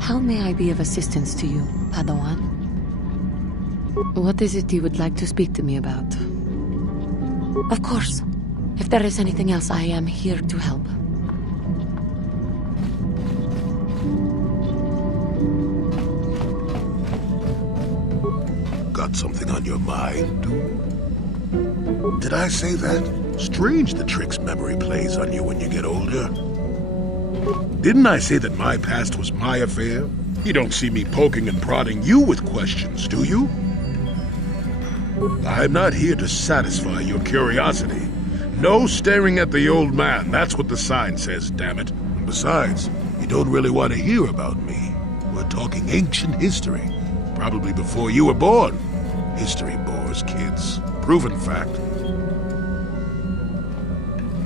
How may I be of assistance to you, Padawan? What is it you would like to speak to me about? Of course. If there is anything else, I am here to help. Got something on your mind? Did I say that? Strange the tricks memory plays on you when you get older. Didn't I say that my past was my affair? You don't see me poking and prodding you with questions, do you? I'm not here to satisfy your curiosity. No staring at the old man, that's what the sign says, damn it. And besides, you don't really want to hear about me. We're talking ancient history, probably before you were born. History bores kids. Proven fact.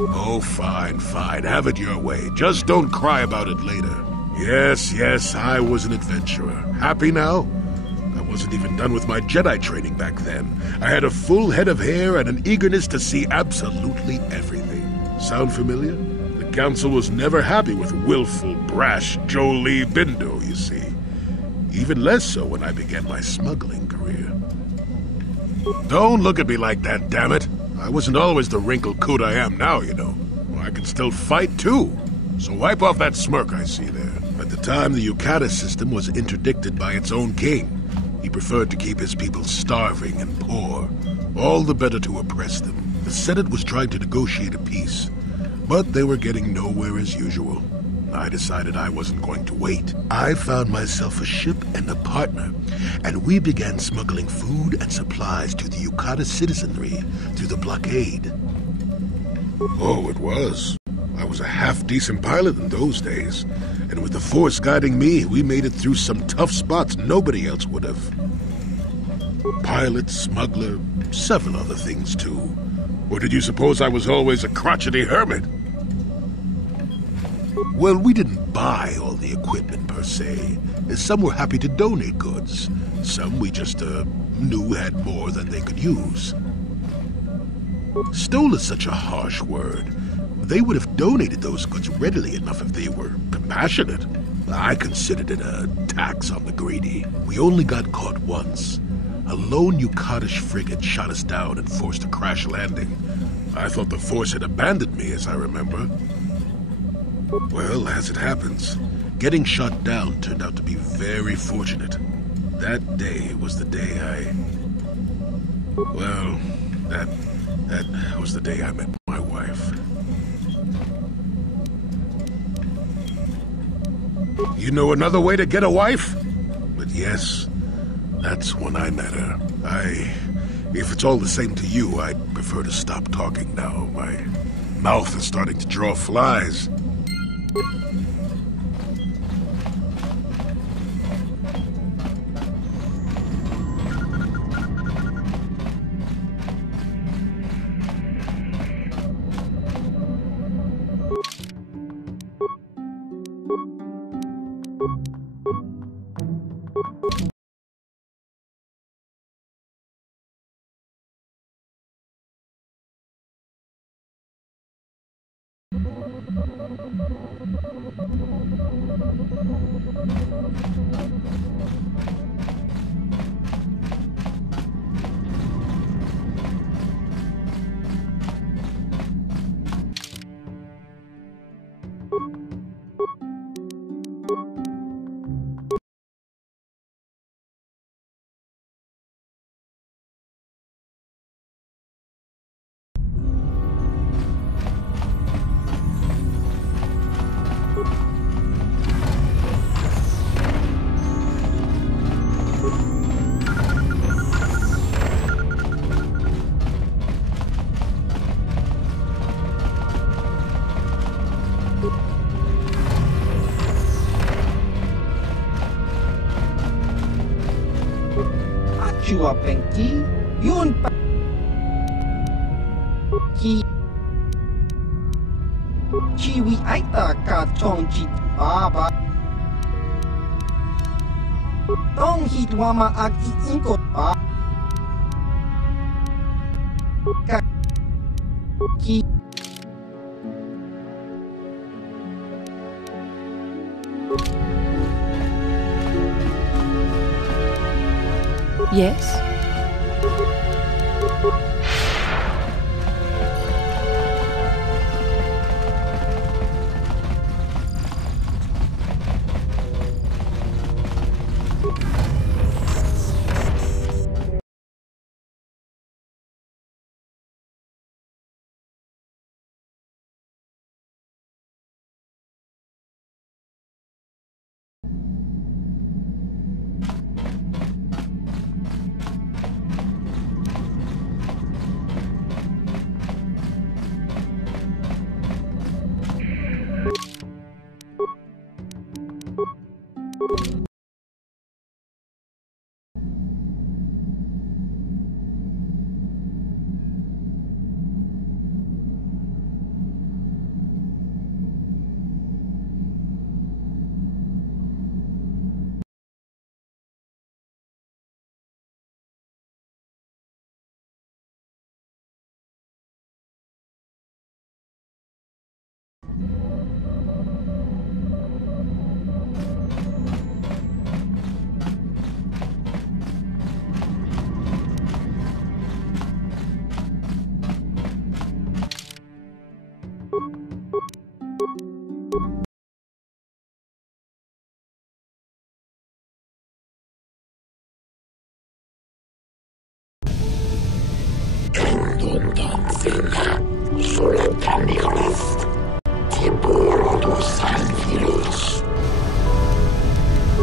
Oh, fine, fine. Have it your way. Just don't cry about it later. Yes, I was an adventurer. Happy now? I wasn't even done with my Jedi training back then. I had a full head of hair and an eagerness to see absolutely everything. Sound familiar? The Council was never happy with willful, brash Jolie Bindo, you see. Even less so when I began my smuggling career. Don't look at me like that, damn it. I wasn't always the wrinkled coot I am now, you know. Well, I can still fight, too. So wipe off that smirk I see there. At the time, the Yukata system was interdicted by its own king. He preferred to keep his people starving and poor, all the better to oppress them. The Senate was trying to negotiate a peace, but they were getting nowhere as usual. I decided I wasn't going to wait. I found myself a ship and a partner, and we began smuggling food and supplies to the Yukata citizenry through the blockade. Oh, it was. I was a half-decent pilot in those days, and with the Force guiding me, we made it through some tough spots nobody else would have. Pilot, smuggler, several other things too. Or did you suppose I was always a crotchety hermit? Well, we didn't buy all the equipment per se. Some were happy to donate goods. Some we just knew had more than they could use. Stole is such a harsh word. They would have donated those goods readily enough if they were compassionate. I considered it a tax on the greedy. We only got caught once. A lone Yukatish frigate shot us down and forced a crash landing. I thought the Force had abandoned me, as I remember. Well, as it happens, getting shot down turned out to be very fortunate. That day was the day Well, that was the day I met my wife. You know another way to get a wife? But yes, that's when I met her. If it's all the same to you, I'd prefer to stop talking now. My mouth is starting to draw flies. Chua Penki, yun pa ki Chiwi Aita ka chong chit baba Tong hit wama ag iinko pa Ka ki Yes?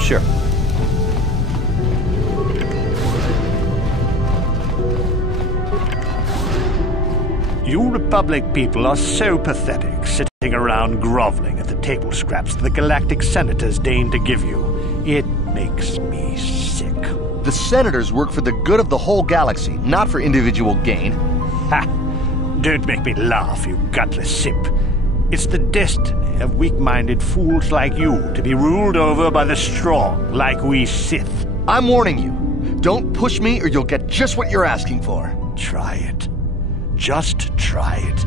Sure. You Republic people are so pathetic, sitting around groveling at the table scraps the galactic senators deign to give you. It makes me sick. The senators work for the good of the whole galaxy, not for individual gain. Ha! Don't make me laugh, you gutless simp. It's the destiny of weak-minded fools like you to be ruled over by the strong, like we Sith. I'm warning you. Don't push me or you'll get just what you're asking for. Try it. Just try it.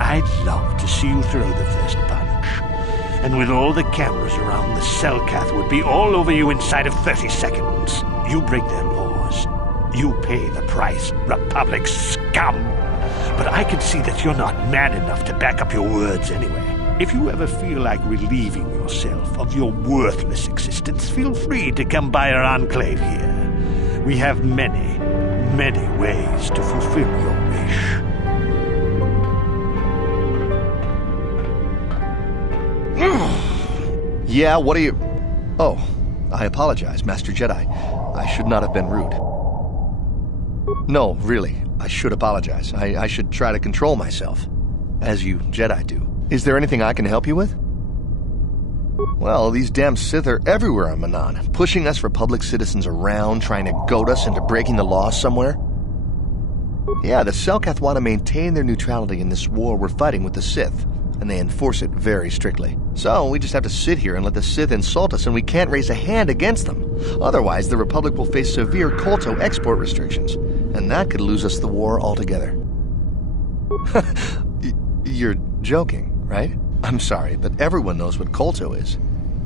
I'd love to see you throw the first punch. And with all the cameras around, the Selkath would be all over you inside of 30 seconds. You break their laws. You pay the price, Republic scum. But I can see that you're not man enough to back up your words anyway. If you ever feel like relieving yourself of your worthless existence, feel free to come by our enclave here. We have many, many ways to fulfill your wish. Yeah, what are you... Oh, I apologize, Master Jedi. I should not have been rude. No, really, I should apologize. I should try to control myself, as you Jedi do. Is there anything I can help you with? Well, these damn Sith are everywhere on Manaan, pushing us Republic citizens around, trying to goad us into breaking the law somewhere. Yeah, the Selkath want to maintain their neutrality in this war we're fighting with the Sith, and they enforce it very strictly. So we just have to sit here and let the Sith insult us, and we can't raise a hand against them. Otherwise, the Republic will face severe Kolto export restrictions, and that could lose us the war altogether. You're joking, right? I'm sorry, but everyone knows what Kolto is.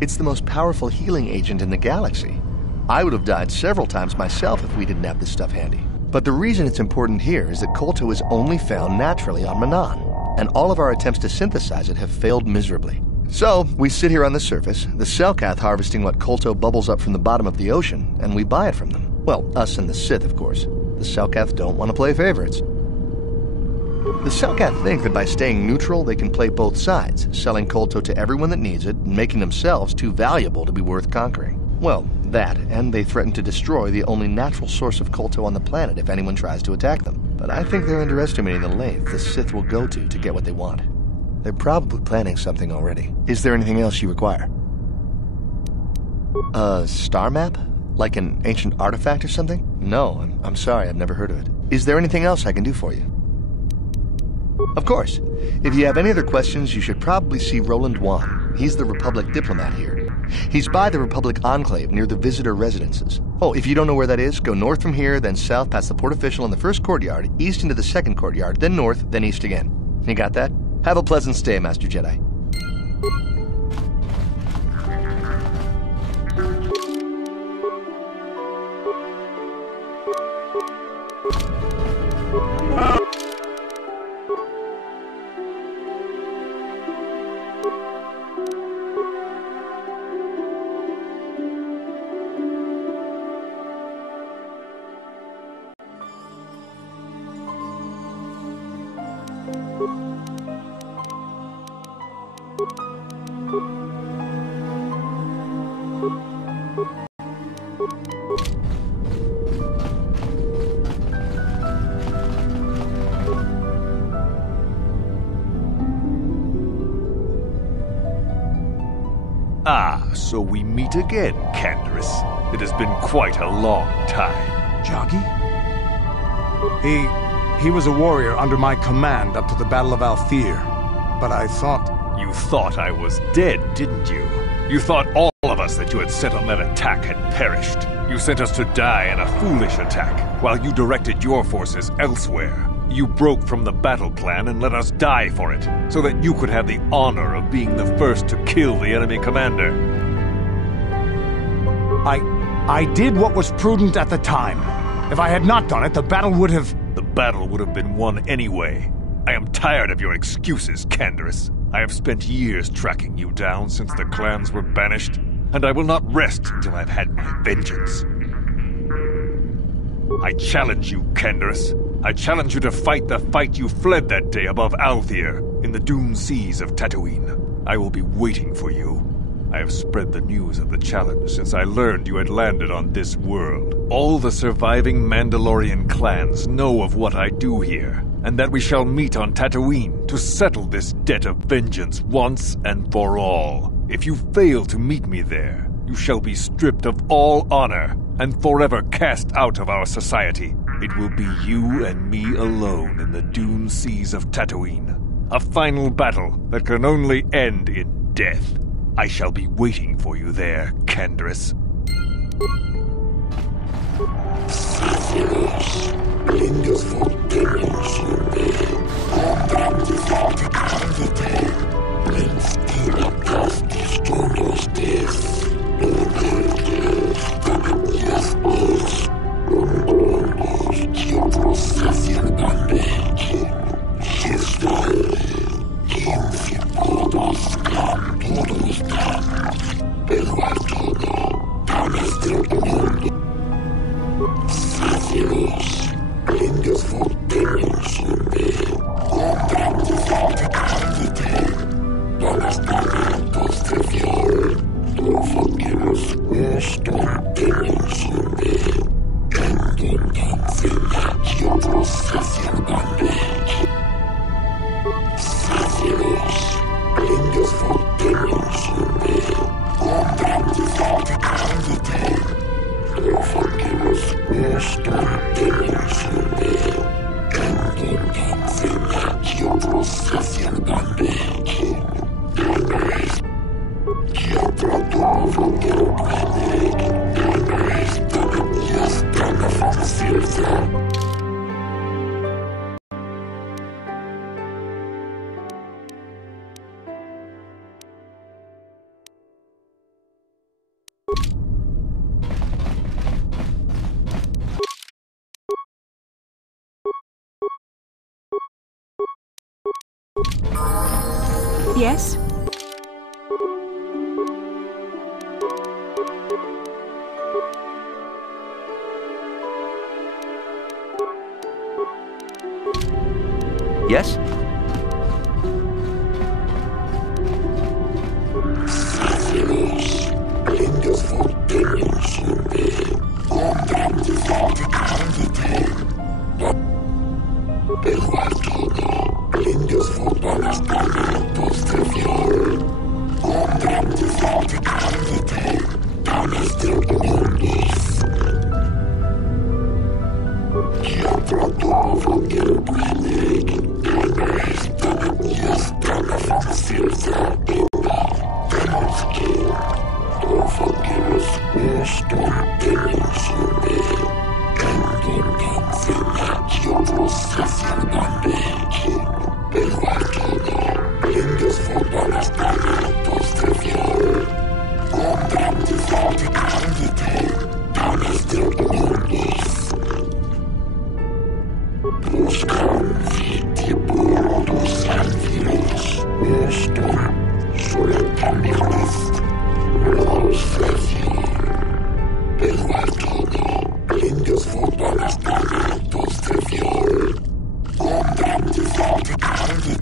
It's the most powerful healing agent in the galaxy. I would have died several times myself if we didn't have this stuff handy. But the reason it's important here is that Kolto is only found naturally on Manaan, and all of our attempts to synthesize it have failed miserably. So, we sit here on the surface, the Selkath harvesting what Kolto bubbles up from the bottom of the ocean, and we buy it from them. Well, us and the Sith, of course. The Selkath don't want to play favorites. The Selkath think that by staying neutral, they can play both sides, selling Kolto to everyone that needs it, and making themselves too valuable to be worth conquering. Well, that, and they threaten to destroy the only natural source of Kolto on the planet if anyone tries to attack them. But I think they're underestimating the length the Sith will go to get what they want. They're probably planning something already. Is there anything else you require? A star map? Like an ancient artifact or something? No, I'm sorry, I've never heard of it. Is there anything else I can do for you? Of course. If you have any other questions, you should probably see Roland Wan. He's the Republic diplomat here. He's by the Republic Enclave near the visitor residences. Oh, if you don't know where that is, go north from here, then south past the port official in the first courtyard, east into the second courtyard, then north, then east again. You got that? Have a pleasant stay, Master Jedi. Ah, so we meet again, Canderous. It has been quite a long time. Joggy? He was a warrior under my command up to the Battle of Althir. But I thought... You thought I was dead, didn't you? You thought all of us that you had sent on that attack had perished. You sent us to die in a foolish attack, while you directed your forces elsewhere. You broke from the battle plan and let us die for it, so that you could have the honor of being the first to kill the enemy commander. I did what was prudent at the time. If I had not done it, the battle would have... The battle would have been won anyway. I am tired of your excuses, Canderous. I have spent years tracking you down since the clans were banished, and I will not rest until I've had my vengeance. I challenge you, Canderous. I challenge you to fight the fight you fled that day above Althir, in the dune seas of Tatooine. I will be waiting for you. I have spread the news of the challenge since I learned you had landed on this world. All the surviving Mandalorian clans know of what I do here, and that we shall meet on Tatooine to settle this debt of vengeance once and for all. If you fail to meet me there, you shall be stripped of all honor and forever cast out of our society. It will be you and me alone in the dune seas of Tatooine. A final battle that can only end in death. I shall be waiting for you there, Canderous. Yes? Yes?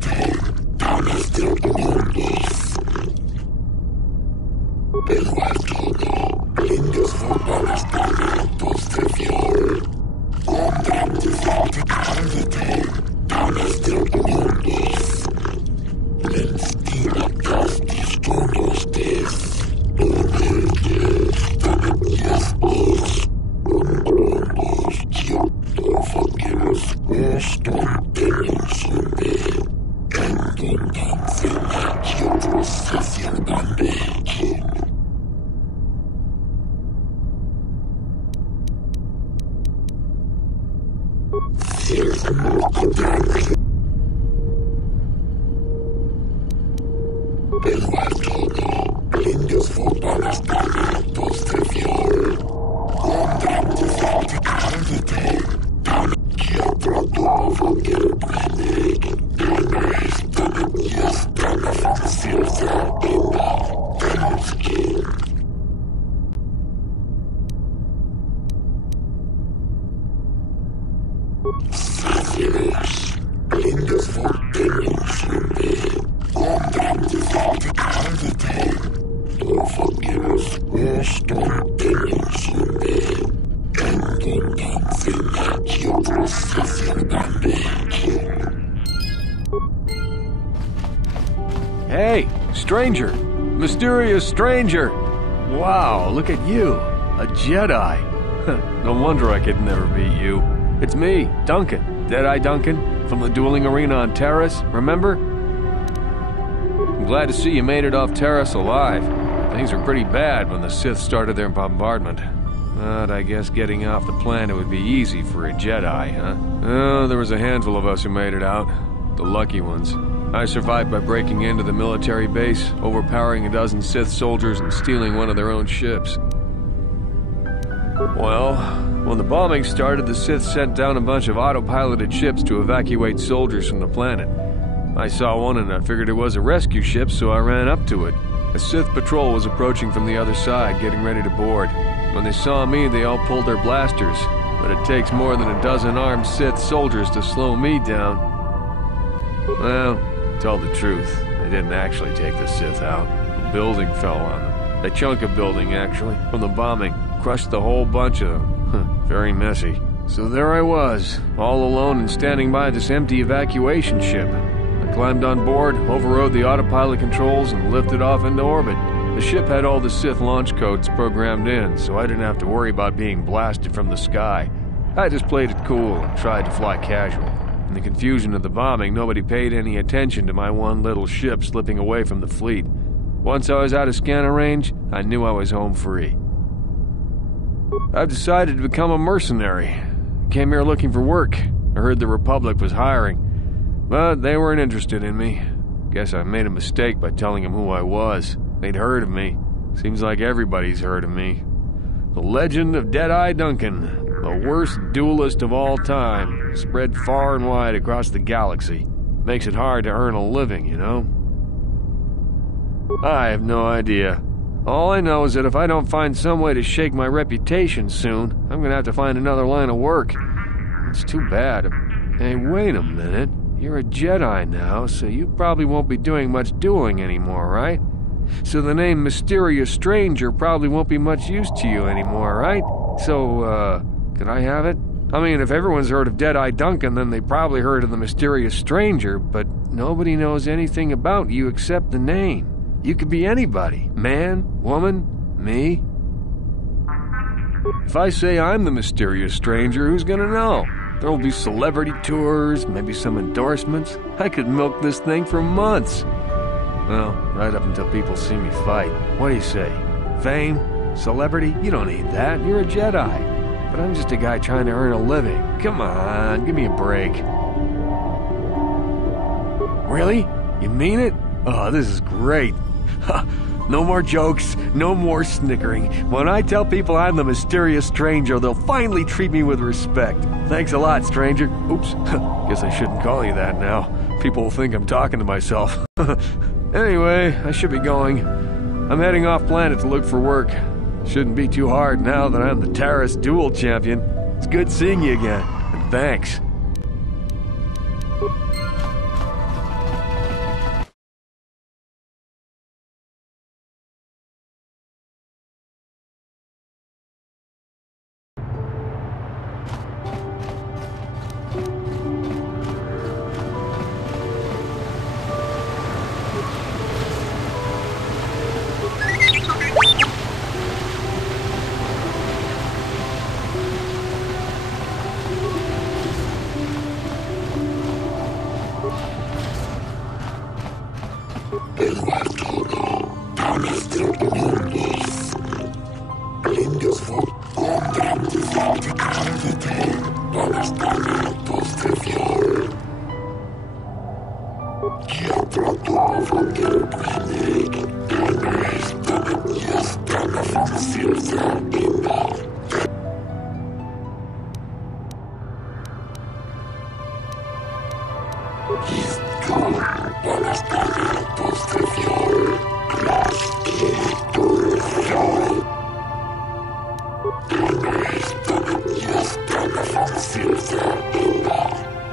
Take Hey, stranger! Mysterious stranger! Wow, look at you! A Jedi! No wonder I could never beat you. It's me, Duncan. Dead-Eye Duncan, from the dueling arena on Terrace, remember? I'm glad to see you made it off Terrace alive. Things were pretty bad when the Sith started their bombardment. But I guess getting off the planet would be easy for a Jedi, huh? Oh, there was a handful of us who made it out. The lucky ones. I survived by breaking into the military base, overpowering a dozen Sith soldiers and stealing one of their own ships. Well, when the bombing started, the Sith sent down a bunch of autopiloted ships to evacuate soldiers from the planet. I saw one and I figured it was a rescue ship, so I ran up to it. A Sith patrol was approaching from the other side, getting ready to board. When they saw me, they all pulled their blasters, but it takes more than a dozen armed Sith soldiers to slow me down. Well, to tell the truth, they didn't actually take the Sith out. The building fell on them. A chunk of building, actually, from the bombing. Crushed the whole bunch of them. Very messy. So there I was, all alone and standing by this empty evacuation ship. I climbed on board, overrode the autopilot controls, and lifted off into orbit. The ship had all the Sith launch codes programmed in, so I didn't have to worry about being blasted from the sky. I just played it cool and tried to fly casual. In the confusion of the bombing, nobody paid any attention to my one little ship slipping away from the fleet. Once I was out of scanner range, I knew I was home free. I've decided to become a mercenary. I came here looking for work. I heard the Republic was hiring, but they weren't interested in me. Guess I made a mistake by telling them who I was. They'd heard of me. Seems like everybody's heard of me. The legend of Dead-Eye Duncan, the worst duelist of all time, spread far and wide across the galaxy. Makes it hard to earn a living, you know? I have no idea. All I know is that if I don't find some way to shake my reputation soon, I'm gonna have to find another line of work. It's too bad. Hey, wait a minute. You're a Jedi now, so you probably won't be doing much dueling anymore, right? So the name Mysterious Stranger probably won't be much use to you anymore, right? So, can I have it? I mean, if everyone's heard of Dead-Eye Duncan, then they probably heard of the Mysterious Stranger, but nobody knows anything about you except the name. You could be anybody. Man, woman, me. If I say I'm the Mysterious Stranger, who's gonna know? There'll be celebrity tours, maybe some endorsements. I could milk this thing for months. Well, right up until people see me fight. What do you say? Fame? Celebrity? You don't need that. You're a Jedi. But I'm just a guy trying to earn a living. Come on, give me a break. Really? You mean it? Oh, this is great. No more jokes, no more snickering. When I tell people I'm the Mysterious Stranger, they'll finally treat me with respect. Thanks a lot, stranger. Oops, guess I shouldn't call you that now. People will think I'm talking to myself. Anyway, I should be going. I'm heading off planet to look for work. Shouldn't be too hard now that I'm the Terrace Duel Champion. It's good seeing you again, and thanks.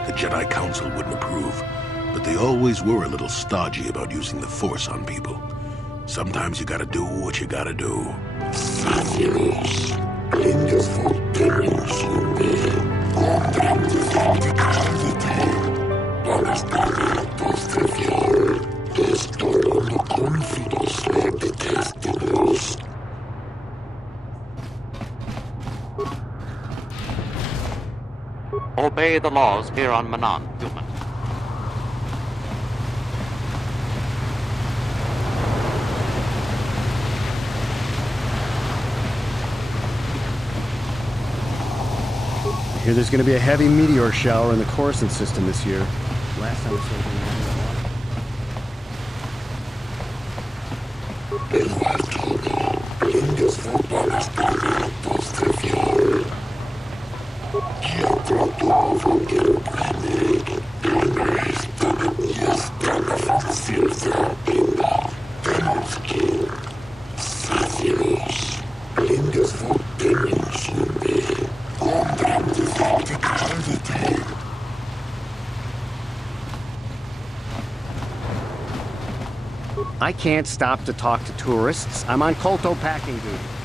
The Jedi Council wouldn't approve, but they always were a little stodgy about using the Force on people. Sometimes you gotta do what you gotta do. Obey the laws here on Manaan, human. I hear there's going to be a heavy meteor shower in the Coruscant system this year. Last time I saw I can't stop to talk to tourists. I'm on Kotor packing duty.